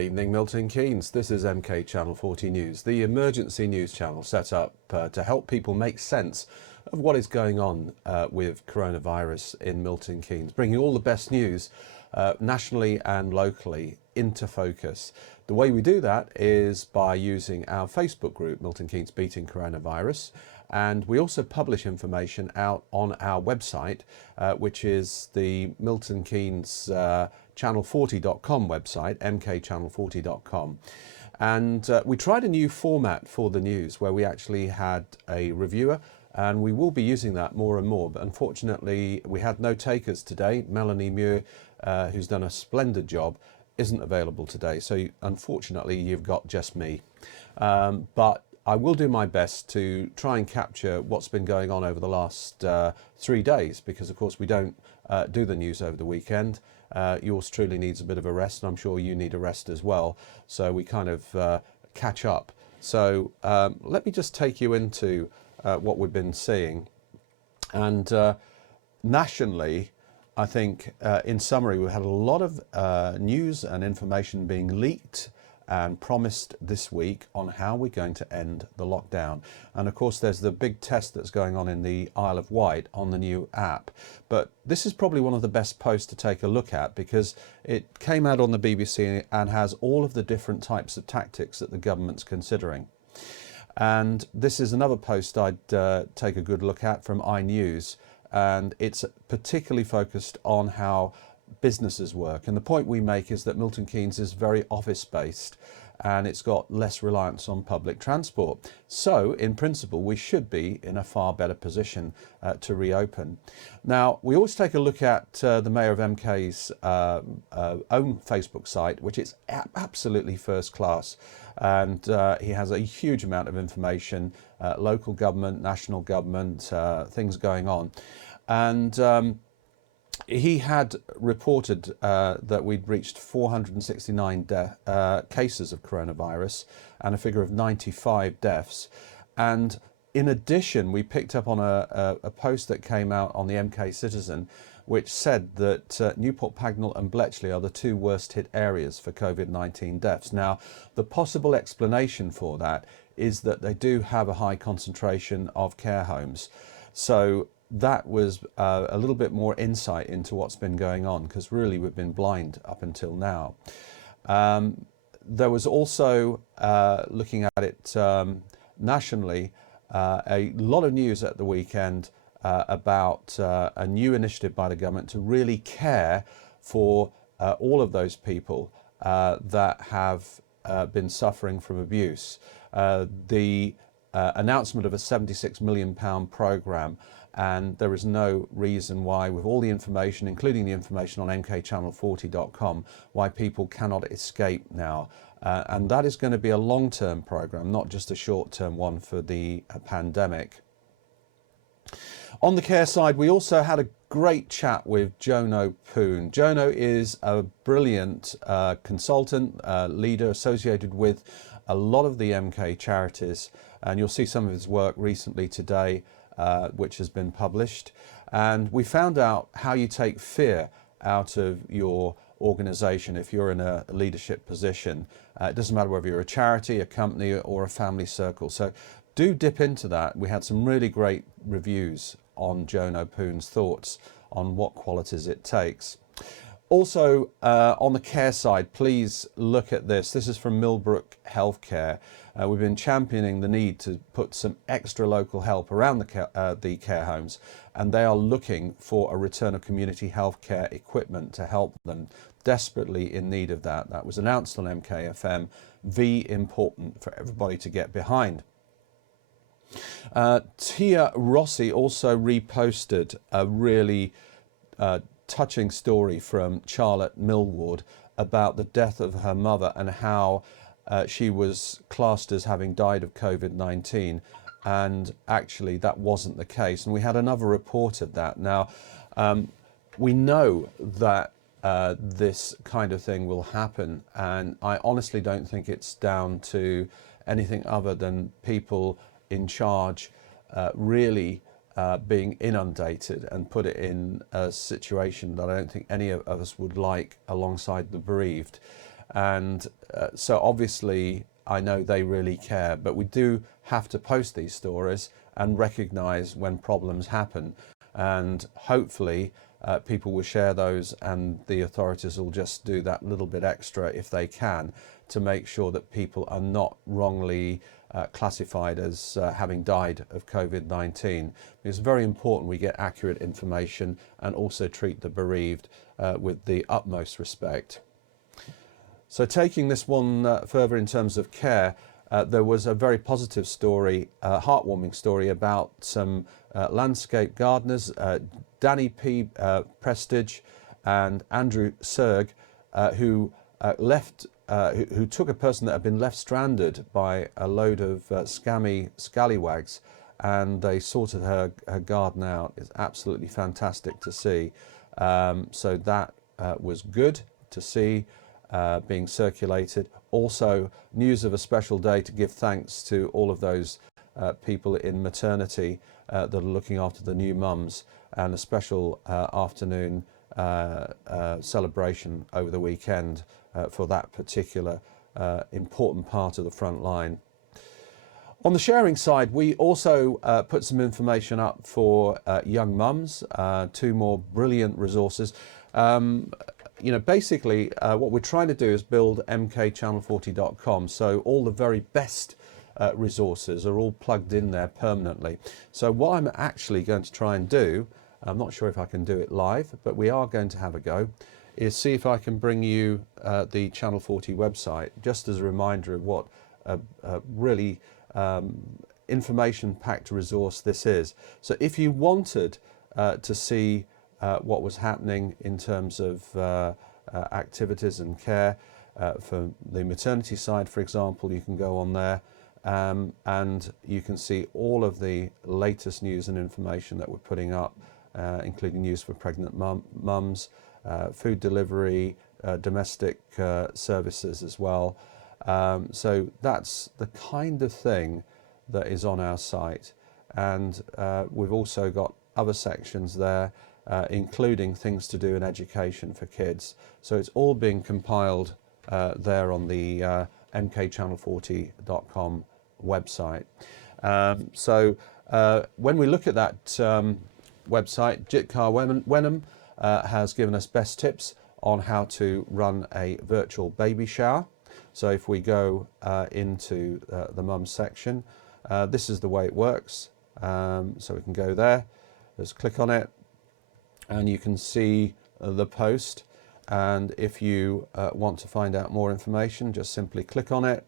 evening, Milton Keynes. This is MK40 News, the emergency news channel set up to help people make sense of what is going on with coronavirus in Milton Keynes, bringing all the best news nationally and locally into focus. The way we do that is by using our Facebook group, Milton Keynes Beating Coronavirus, and we also publish information out on our website, which is the Milton Keynes channel40.com website, mkchannel40.com. And we tried a new format for the news where we actually had a reviewer, and we will be using that more and more. But unfortunately, we had no takers today. Melanie Muir, who's done a splendid job, isn't available today. So unfortunately, you've got just me. But I will do my best to try and capture what's been going on over the last 3 days, because of course we don't do the news over the weekend. Yours truly needs a bit of a rest, and I'm sure you need a rest as well. So we kind of catch up. So let me just take you into what we've been seeing. And nationally, I think in summary, we've had a lot of news and information being leaked and promised this week on how we're going to end the lockdown. And of course, there's the big test that's going on in the Isle of Wight on the new app. But this is probably one of the best posts to take a look at, because it came out on the BBC and has all of the different types of tactics that the government's considering. And this is another post I'd take a good look at from iNews, and it's particularly focused on how businesses work. And the point we make is that Milton Keynes is very office based, and it's got less reliance on public transport. So in principle, we should be in a far better position to reopen. Now, we always take a look at the Mayor of MK's own Facebook site, which is absolutely first class. And he has a huge amount of information, local government, national government, things going on. And he had reported that we'd reached 469 cases of coronavirus and a figure of 95 deaths. And in addition, we picked up on a post that came out on the MK Citizen, which said that Newport Pagnell and Bletchley are the two worst hit areas for COVID-19 deaths. Now, the possible explanation for that is that they do have a high concentration of care homes. So that was a little bit more insight into what's been going on, because really we've been blind up until now. There was also, looking at it nationally, a lot of news at the weekend about a new initiative by the government to really care for all of those people that have been suffering from abuse. The announcement of a £76 million programme, and there is no reason why, with all the information, including the information on mkchannel40.com, why people cannot escape now. And that is going to be a long-term programme, not just a short-term one for the pandemic. On the care side, we also had a great chat with Jono Poon. Jono is a brilliant consultant, leader associated with a lot of the MK charities, and you'll see some of his work recently today, which has been published. And we found out how you take fear out of your organisation if you're in a leadership position. It doesn't matter whether you're a charity, a company, or a family circle. So do dip into that. We had some really great reviews on Jono Poon's thoughts on what qualities it takes. Also, on the care side, please look at this. This is from Millbrook Healthcare. We've been championing the need to put some extra local help around the care homes, and they are looking for a return of community healthcare equipment to help them, desperately in need of that. That was announced on MKFM. Important for everybody to get behind. Tia Rossi also reposted a really touching story from Charlotte Millward about the death of her mother and how she was classed as having died of COVID-19, and actually that wasn't the case. And we had another report of that. Now, we know that this kind of thing will happen, and I honestly don't think it's down to anything other than people in charge really being inundated and put it in a situation that I don't think any of us would like alongside the bereaved. And so obviously I know they really care, but we do have to post these stories and recognise when problems happen. And hopefully people will share those, and the authorities will just do that little bit extra if they can, to make sure that people are not wrongly classified as having died of COVID-19. It's very important we get accurate information and also treat the bereaved with the utmost respect. So taking this one further in terms of care, there was a very positive story, heartwarming story about some landscape gardeners, Danny P. Prestige and Andrew Serg, who took a person that had been left stranded by a load of scammy scallywags, and they sorted her garden out. It's absolutely fantastic to see. So that was good to see being circulated. Also, news of a special day to give thanks to all of those people in maternity that are looking after the new mums, and a special afternoon celebration over the weekend for that particular important part of the front line. On the sharing side, we also put some information up for young mums, 2 more brilliant resources. Basically what we're trying to do is build MKchannel40.com, so all the very best resources are all plugged in there permanently. So what I'm actually going to try and do, I'm not sure if I can do it live, but we are going to have a go, is see if I can bring you the Channel 40 website, just as a reminder of what a really information-packed resource this is. So if you wanted to see what was happening in terms of activities and care for the maternity side, for example, you can go on there and you can see all of the latest news and information that we're putting up, including news for pregnant mums, food delivery, domestic services as well. So that's the kind of thing that is on our site. And we've also got other sections there, including things to do in education for kids. So it's all being compiled there on the MKchannel40.com website. So when we look at that website, Jitkar Wenham has given us best tips on how to run a virtual baby shower. So if we go into the mum section, this is the way it works. So we can go there, just click on it, and you can see the post. And if you want to find out more information, just simply click on it,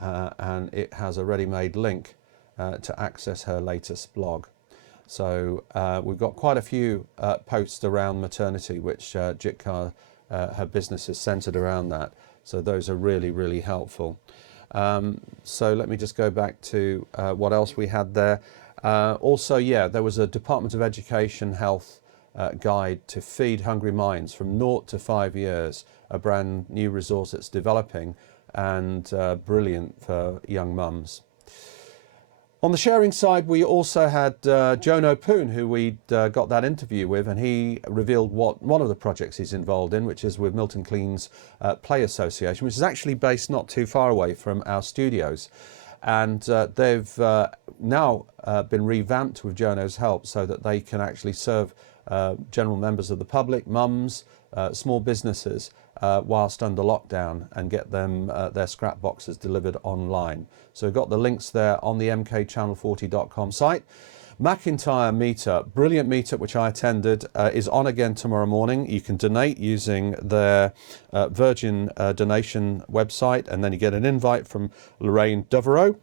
and it has a ready-made link to access her latest blog. So we've got quite a few posts around maternity, which Jitkar, her business is centered around that. So those are really, really helpful. So let me just go back to what else we had there. Also, there was a Department of Education Health guide to feed hungry minds from 0 to 5 years, a brand new resource that's developing and brilliant for young mums. On the sharing side, we also had Jono Poon, who we'd got that interview with, and he revealed one of the projects he's involved in, which is with Milton Keynes Play Association, which is actually based not too far away from our studios. And they've now been revamped with Jono's help so that they can actually serve general members of the public, mums, small businesses, whilst under lockdown, and get them their scrap boxes delivered online. So we've got the links there on the MKchannel40.com site. McIntyre Meetup, brilliant meetup which I attended, is on again tomorrow morning. You can donate using their Virgin donation website, and then you get an invite from Lorraine Devereaux,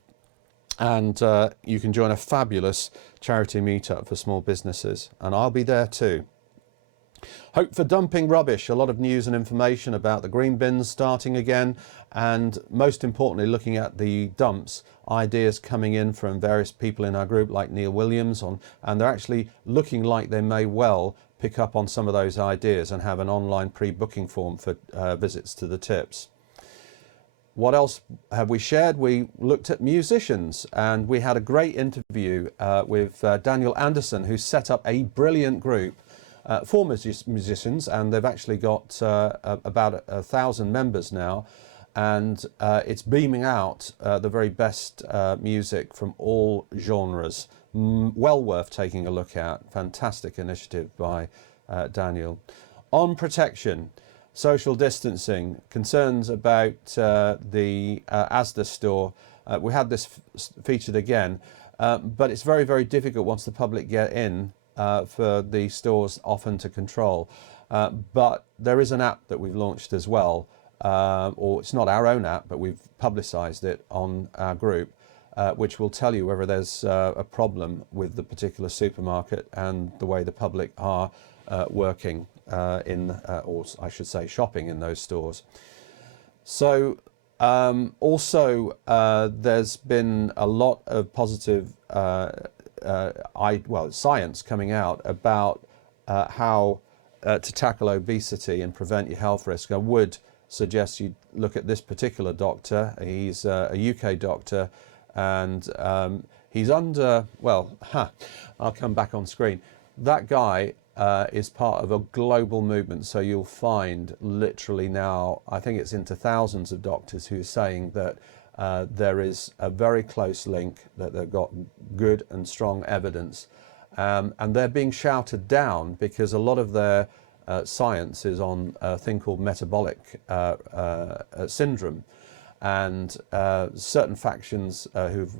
and you can join a fabulous charity meetup for small businesses, and I'll be there too. Hope for dumping rubbish, a lot of news and information about the green bins starting again, and most importantly looking at the dumps, ideas coming in from various people in our group like Neil Williams, and they're actually looking like they may well pick up on some of those ideas and have an online pre-booking form for visits to the tips. What else have we shared? We looked at musicians, and we had a great interview with Daniel Anderson, who set up a brilliant group for musicians, and they've actually got about 1,000 members now, and it's beaming out the very best music from all genres. Well worth taking a look at. Fantastic initiative by Daniel. On protection, social distancing, concerns about the Asda store. We had this featured again, but it's very, very difficult once the public get in for the stores often to control. But there is an app that we've launched as well, or it's not our own app, but we've publicised it on our group, which will tell you whether there's a problem with the particular supermarket and the way the public are working or I should say shopping in those stores. So also there's been a lot of positive science coming out about how to tackle obesity and prevent your health risk. I would suggest you look at this particular doctor. He's a UK doctor, and he's under, I'll come back on screen. That guy is part of a global movement. So you'll find literally now, I think it's into thousands of doctors who are saying that there is a very close link, that they've got good and strong evidence. And they're being shouted down because a lot of their science is on a thing called metabolic syndrome. And certain factions who've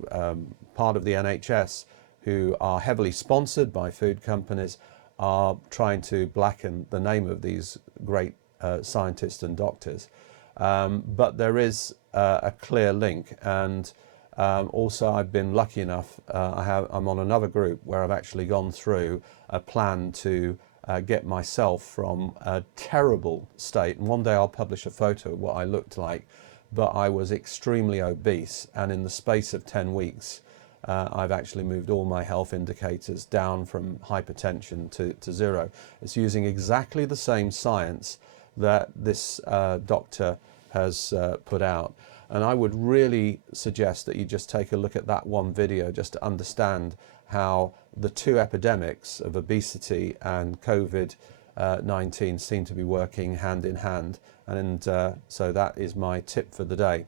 part of the NHS, who are heavily sponsored by food companies, are trying to blacken the name of these great scientists and doctors. But there is a clear link. And also I've been lucky enough, I'm on another group where I've actually gone through a plan to get myself from a terrible state. And one day I'll publish a photo of what I looked like, but I was extremely obese, and in the space of 10 weeks I've actually moved all my health indicators down from hypertension to zero. It's using exactly the same science that this doctor has put out. And I would really suggest that you just take a look at that one video just to understand how the two epidemics of obesity and COVID-19 seem to be working hand in hand. And so that is my tip for the day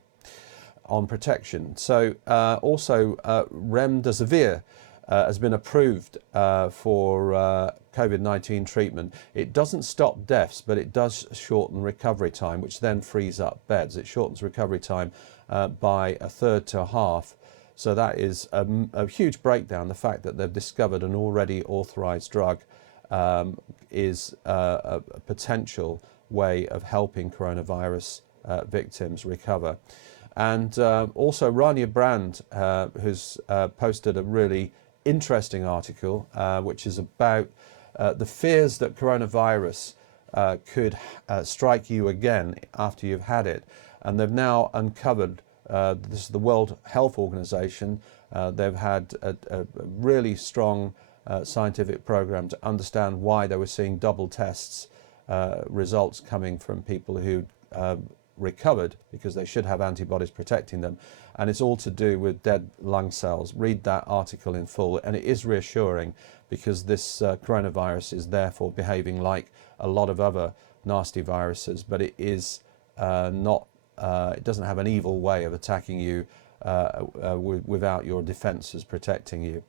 on protection. So also remdesivir has been approved for COVID-19 treatment. It doesn't stop deaths, but it does shorten recovery time, which then frees up beds. It shortens recovery time by a third to a half. So that is a huge breakdown. The fact that they've discovered an already authorized drug is a potential way of helping coronavirus victims recover. And also Rania Brand, who's posted a really interesting article, which is about the fears that coronavirus could strike you again after you've had it. And they've now uncovered, this is the World Health Organization, they've had a really strong scientific program to understand why they were seeing double tests results coming from people who recovered, because they should have antibodies protecting them, and it's all to do with dead lung cells. Read that article in full, and it is reassuring, because this coronavirus is therefore behaving like a lot of other nasty viruses, but it is not, it doesn't have an evil way of attacking you without your defenses protecting you.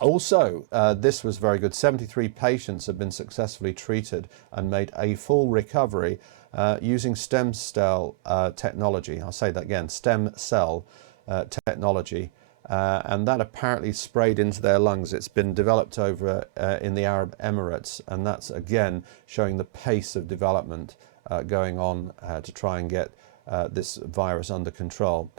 Also, this was very good. 73 patients have been successfully treated and made a full recovery using stem cell technology. I'll say that again, stem cell technology. And that apparently sprayed into their lungs. It's been developed over in the Arab Emirates, and that's again showing the pace of development going on to try and get this virus under control.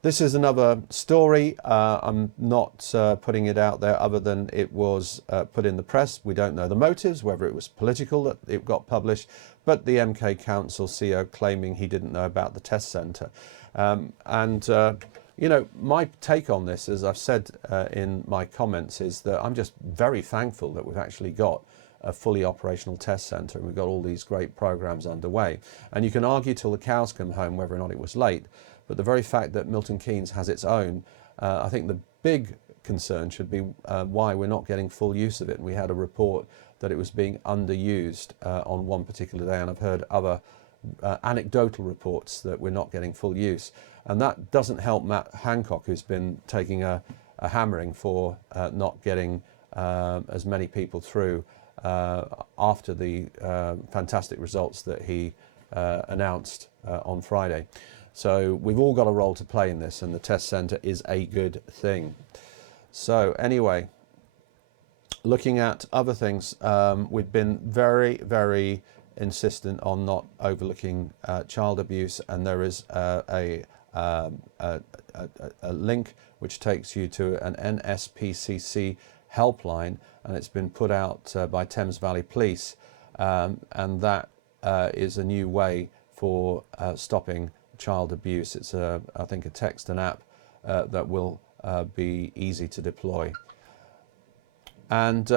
This is another story. I'm not putting it out there other than it was put in the press. We don't know the motives, whether it was political that it got published, but the MK Council CEO claiming he didn't know about the test centre. You know, my take on this, as I've said in my comments, is that I'm just very thankful that we've actually got a fully operational test centre and we've got all these great programs underway. And you can argue till the cows come home whether or not it was late, but the very fact that Milton Keynes has its own, I think the big concern should be why we're not getting full use of it. And we had a report that it was being underused on one particular day, and I've heard other anecdotal reports that we're not getting full use. And that doesn't help Matt Hancock, who's been taking a hammering for not getting as many people through after the fantastic results that he announced on Friday. So we've all got a role to play in this, and the test centre is a good thing. So anyway, looking at other things, we've been very, very insistent on not overlooking child abuse, and there is a link which takes you to an NSPCC helpline, and it's been put out by Thames Valley Police, and that is a new way for stopping child abuse. It's I think a text and app that will be easy to deploy. And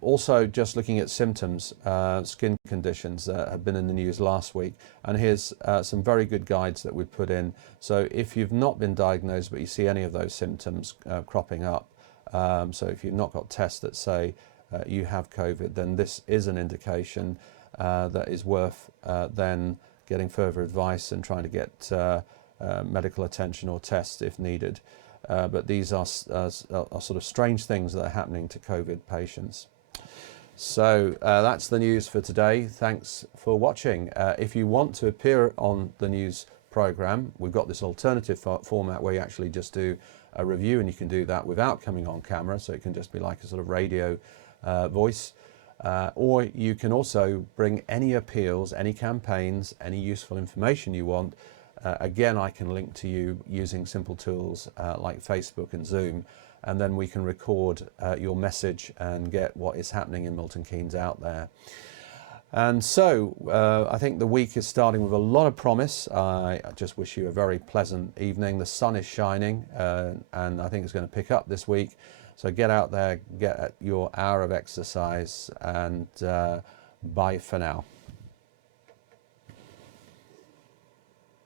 also just looking at symptoms, skin conditions that have been in the news last week. And here's some very good guides that we've put in. So if you've not been diagnosed, but you see any of those symptoms cropping up, so if you've not got tests that say you have COVID, then this is an indication that is worth then getting further advice and trying to get medical attention or tests if needed. But these are sort of strange things that are happening to COVID patients. So that's the news for today. Thanks for watching. If you want to appear on the news program, we've got this alternative format where you actually just do a review, and you can do that without coming on camera, so it can just be like a sort of radio voice. Or you can also bring any appeals, any campaigns, any useful information you want. Again, I can link to you using simple tools like Facebook and Zoom, and then we can record your message and get what is happening in Milton Keynes out there. And so I think the week is starting with a lot of promise. I just wish you a very pleasant evening. The sun is shining, and I think it's going to pick up this week. So get out there, get your hour of exercise, and bye for now.